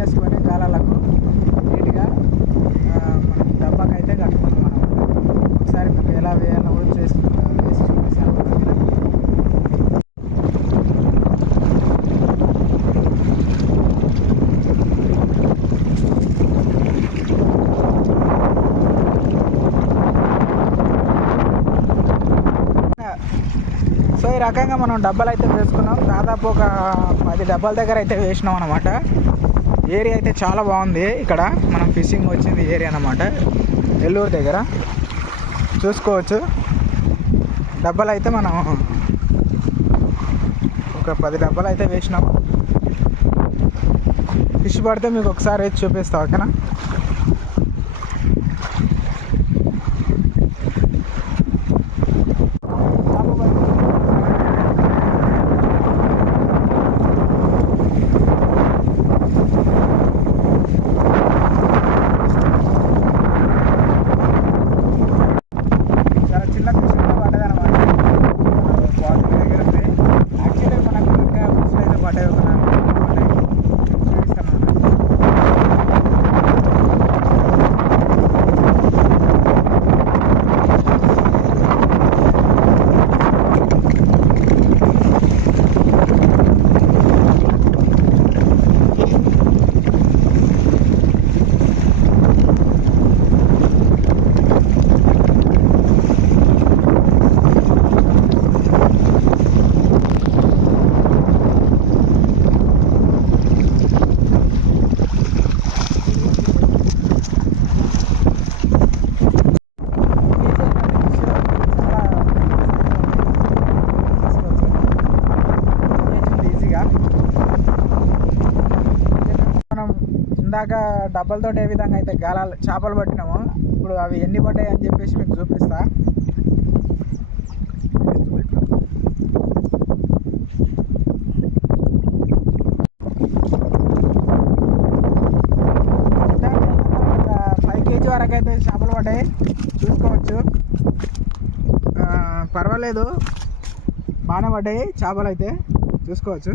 వదిలేసుకొని గాలాలకు నీట్గా డబ్బాకైతే కట్టుకున్నాం మనం. ఒకసారి మీకు ఎలా వేయాలో కూడా చేసి వేసి చూపిస్తాను. సో ఈ రకంగా మనం డబ్బాలు అయితే వేసుకున్నాం. దాదాపు ఒక పది డబ్బాల దగ్గర అయితే వేసినాం అనమాట ఏరియా అయితే చాలా బాగుంది. ఇక్కడ మనం ఫిషింగ్ వచ్చింది ఏరియా అనమాట ఎల్లూరు దగ్గర. చూసుకోవచ్చు. డబ్బాలు అయితే మనం ఒక పది డబ్బాలు అయితే వేసినాం. ఫిష్ పడితే మీకు ఒకసారి చూపిస్తా ఓకేనా చాలా చిన్న ఫిష్ అయితే పడ్డది అనమాట బాటిల్ దగ్గర ఉంది యాక్చువల్లీ మనకు ఇంకా ఫిష్ అయితే పడ్డాయి ఒక నాలుగు పడ్డాయి. చూపిస్తాను అన్నమాట. ఈజీగా మనం ఇందాక డబ్బలతో ఏ విధంగా అయితే గాలాలు చేపలు పట్టినాము ఇప్పుడు అవి ఎన్ని పడ్డాయి అని చెప్పేసి మీకు చూపిస్తా. ఫైవ్ కేజీ వరకు అయితే చేపలు పడ్డాయి. చూసుకోవచ్చు. పర్వాలేదు. బాగానే పడ్డాయి చేపలు అయితే. చూసుకోవచ్చు.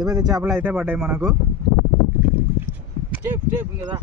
పెద్ద పెద్ద చేపలు అయితే పడ్డాయి మనకు. టేప్ టేప్ కదా